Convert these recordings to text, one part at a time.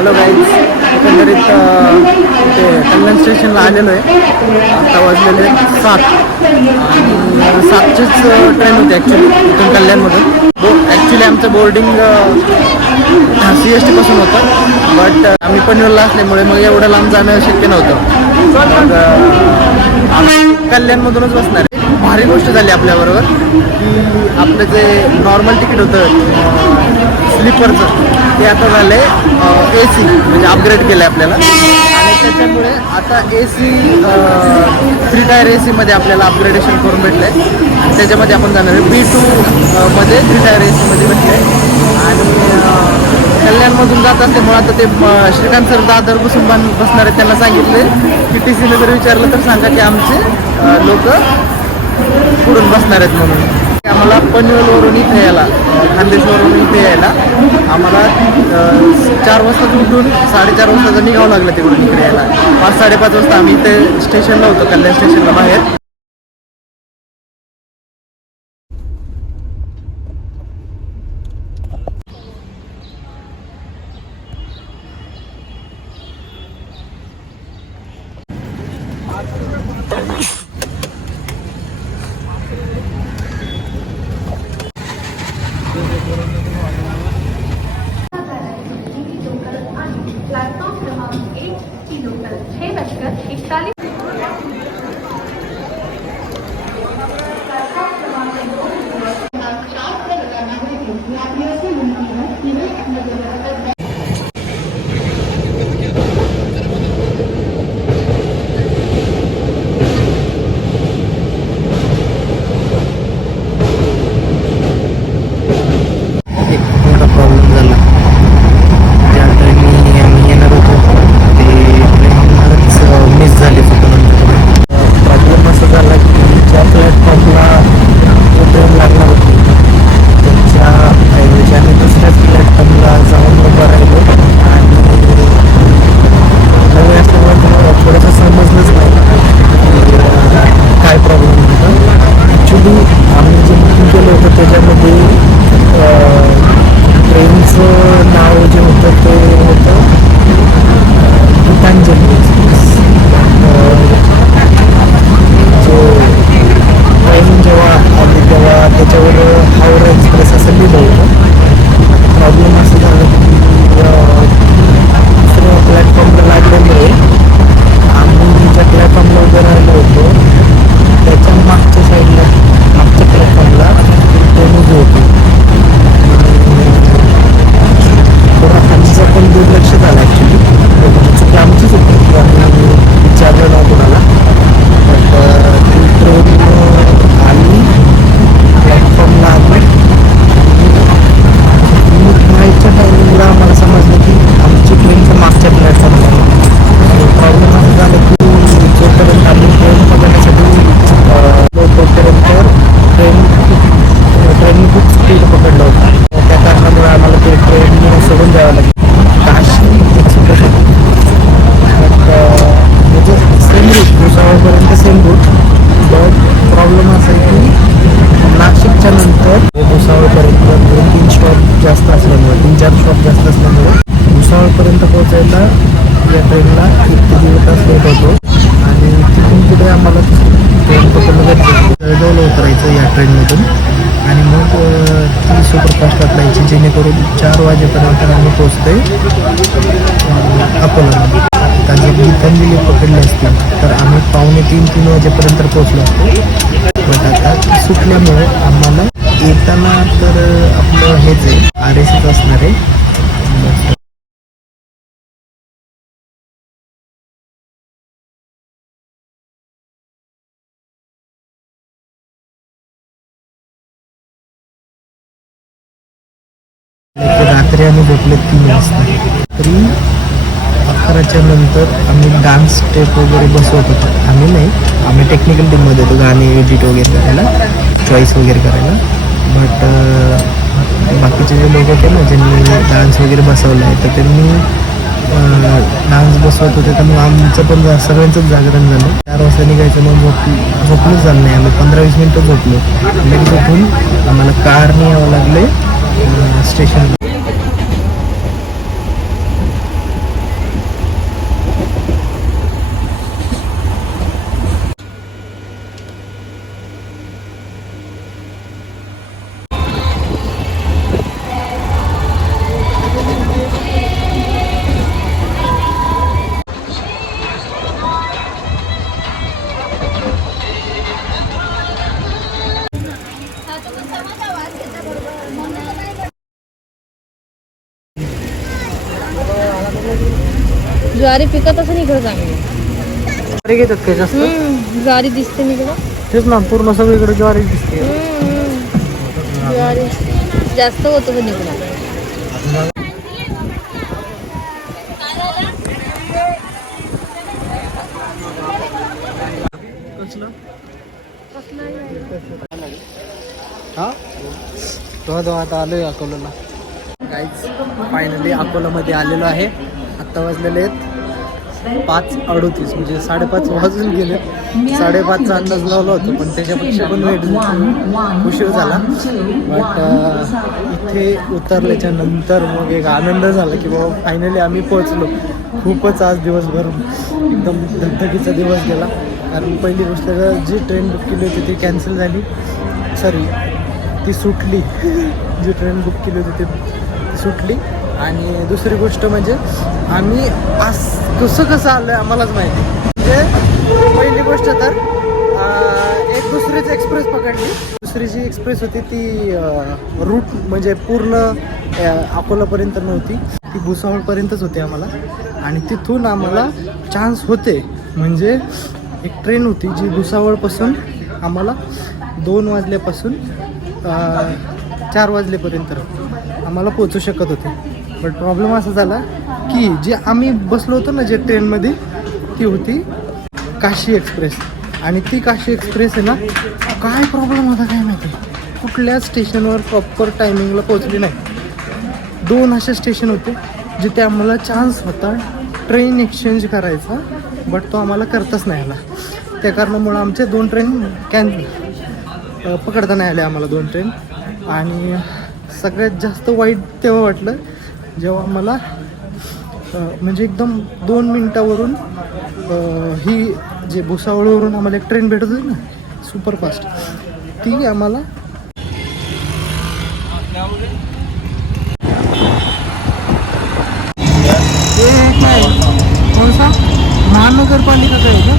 Hello guys, एकंदरीत ते कल्याण स्टेशनला आलेलो आहे. आता वाजलेले 7 आणि 7चीच ट्रेन होती ॲक्च्युली इथून कल्याणमधून. ॲक्च्युली आमचं बोर्डिंग CST पासून होतं, बट आम्ही पनवेलला असल्यामुळे मग एवढं लांब जाणं शक्य नव्हतं. मग आम्ही कल्याणमधूनच बसणार आहे. भारी गोष्ट झाली आपल्याबरोबर की आपलं जे नॉर्मल तिकीट होतं स्लीपरचं ते आता झालं आहे AC, म्हणजे अपग्रेड केलं आहे आपल्याला. आणि त्याच्यामुळे आता AC 3 टायर ACमध्ये आपल्याला अपग्रेडेशन करून भेटलं आहे. आणि त्याच्यामध्ये आपण जाणार आहे B2 मध्ये 3 टायर ACमध्ये भेटलं आहे. आणि कल्याणमधून जात असल्यामुळे आता ते श्रीकांत सर दादर बसून बसणार आहेत. त्यांना सांगितले की TCने जर विचारलं तर सांगा की आमचे लोक पुढून बसणार आहेत म्हणून. आम्हाला पनवेलवरून इथे यायला, खानदेशवरून इथे यायला आम्हाला 4 वाजता उठून 4:30 वाजता जर निघावं लागलं तिकडून इकडे यायला. 5-5:30 वाजता आम्ही इथे स्टेशनला होतो, कल्याण स्टेशनला बाहेर. प्लॅटफॉर्म क्रमांक 1 ची लोकल 6 बजकर 41. भुसावळपर्यंत पोहोचायला या ट्रेनला 1 तास लेट होतो. आणि तिथून पुढे आम्हाला ट्रेन पकडलं जळगावला उतरायचं या ट्रेनमधून. आणि मग ती सुपरफास्ट पकडायची, जेणेकरून 4 वाजेपर्यंत आम्ही पोहोचतोय अकोलामध्ये. आता जर गीतांजली पकडली असती तर आम्ही 2:45-3 वाजेपर्यंत पोहोचलो असतो. बट आता सुटल्यामुळे आम्हाला येताना तर आपलं हेच आहे, RSच असणार आहे. रात्री आम्ही झोपले 3 वाजता. तरी 11च्या नंतर आम्ही डान्स स्टेप वगैरे बसवत होतो. आम्ही टेक्निकल टीममध्ये होतो, गाणे एडिट वगैरे करायला, चॉईस वगैरे करायला. बट बाकीचे जे लोक होते ना, ज्यांनी डान्स वगैरे बसवलं आहे, तर त्यांनी डान्स बसवत होते. तर मग आमचं पण सगळ्यांचंच जागरण झालं. 4 वाजता निघायचं, मग झोपलंच झालं नाही. आम्ही 15-20 मिनटं झोपलो. लगेच झोपून आम्हाला कारने यावं लागले स्टेशन. ज्वारी पिकत असं इकडं चांगली. ज्वारी घेतात काय जास्त? ज्वारी दिसते ना इकडं. तेच ना, पूर्ण सगळीकडे ज्वारी दिसते. ज्वारी जास्त होतं पण इकडं. हा तो आता आलोय अकोल्याला. गाईज फायनली अकोलामध्ये आलेलो आहे. आत्ता वाजलेले आहेत 5:38, म्हणजे 5:30 वाजून गेले. 5:30चा अंदाज लावला होता, पण त्याच्यापेक्षा पण उशीर झाला. बट इथे उतरल्याच्या नंतर मग एक आनंद झाला की बाबा फायनली आम्ही पोहोचलो. खूपच आज दिवसभर एकदम धगधगीचा दिवस गेला. कारण पहिली गोष्ट जी ट्रेन बुक केली होती ती कॅन्सल झाली, सॉरी ती सुटली. जी ट्रेन बुक केली होती ती सुटली. आणि दुसरी गोष्ट म्हणजे आम्ही आज कसं आलं आहे आम्हालाच माहिती. म्हणजे पहिली गोष्ट तर एक दुसरीच एक्सप्रेस पकडली. दुसरी जी एक्सप्रेस होती ती रूट म्हणजे पूर्ण अकोलापर्यंत नव्हती, ती भुसावळपर्यंतच होती आम्हाला. आणि तिथून आम्हाला चान्स होते, म्हणजे एक ट्रेन होती जी भुसावळपासून आम्हाला 2 वाजल्यापासून 4 वाजल्यापर्यंत आम्हाला पोचू शकत होते. बट प्रॉब्लेम असा झाला की जे आम्ही बसलो होतो ना जे ट्रेनमध्ये, ती होती काशी एक्सप्रेस. आणि ती काशी एक्सप्रेस आहे ना, काय प्रॉब्लेम होता काय माहिती, कुठल्याच स्टेशनवर प्रॉपर टायमिंगला पोहोचली नाही. 2 असे स्टेशन होते जिथे आम्हाला चान्स होता ट्रेन एक्सचेंज करायचा, बट तो आम्हाला करताच नाही आला. त्या कारणामुळं आमचे 2 ट्रेन पकडता नाही आले आम्हाला 2 ट्रेन. आणि सगळ्यात जास्त वाईट तेव्हा वाटलं जेव्हा मला म्हणजे एकदम 2 मिनटावरून ही जे भुसावळवरून आम्हाला एक ट्रेन भेटत होती ना सुपरफास्ट, ती आम्हाला कौन सा महानगरपालिका का है क्या?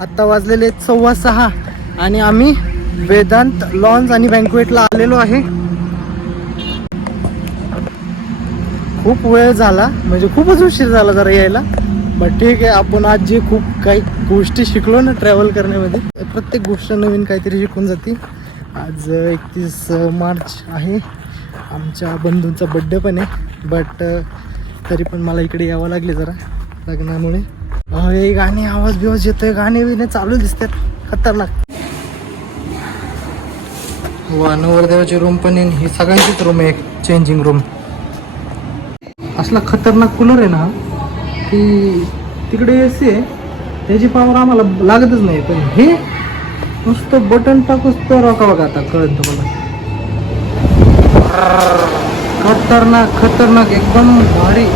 आत्ता वाजलेले 6:15 आणि आम्ही वेदांत लॉन्स आणि बँक्वेटला आलेलो आहे. खूप वेळ झाला, म्हणजे खूपच उशीर झाला जरा यायला. बट ठीक आहे, आपण आज जे खूप काही गोष्टी शिकलो ना ट्रॅव्हल करण्यामध्ये, प्रत्येक गोष्ट नवीन काहीतरी शिकून जाते. आज 31 मार्च आहे, आमच्या बंधूंचा बड्डे पण आहे. बट तरी पण मला इकडे यावं लागले जरा लग्नामुळे. हे गाणे आवाज बिवाज येतोय, गाणे बिणे चालू दिसतात खतरनाक. वा, नवरदेवाची रूम पण आहे, ही सगळ्यांचीच रूम आहे, एक चेंजिंग रूम. असला खतरनाक कूलर आहे ना की तिकडे AC आहे, त्याची पावर आम्हाला लागतच नाही. पण हे नुसतं बटन टाकूच तर रोका बघा, आता कळत तुम्हाला. खतरनाक खतरनाक एकदम भारी.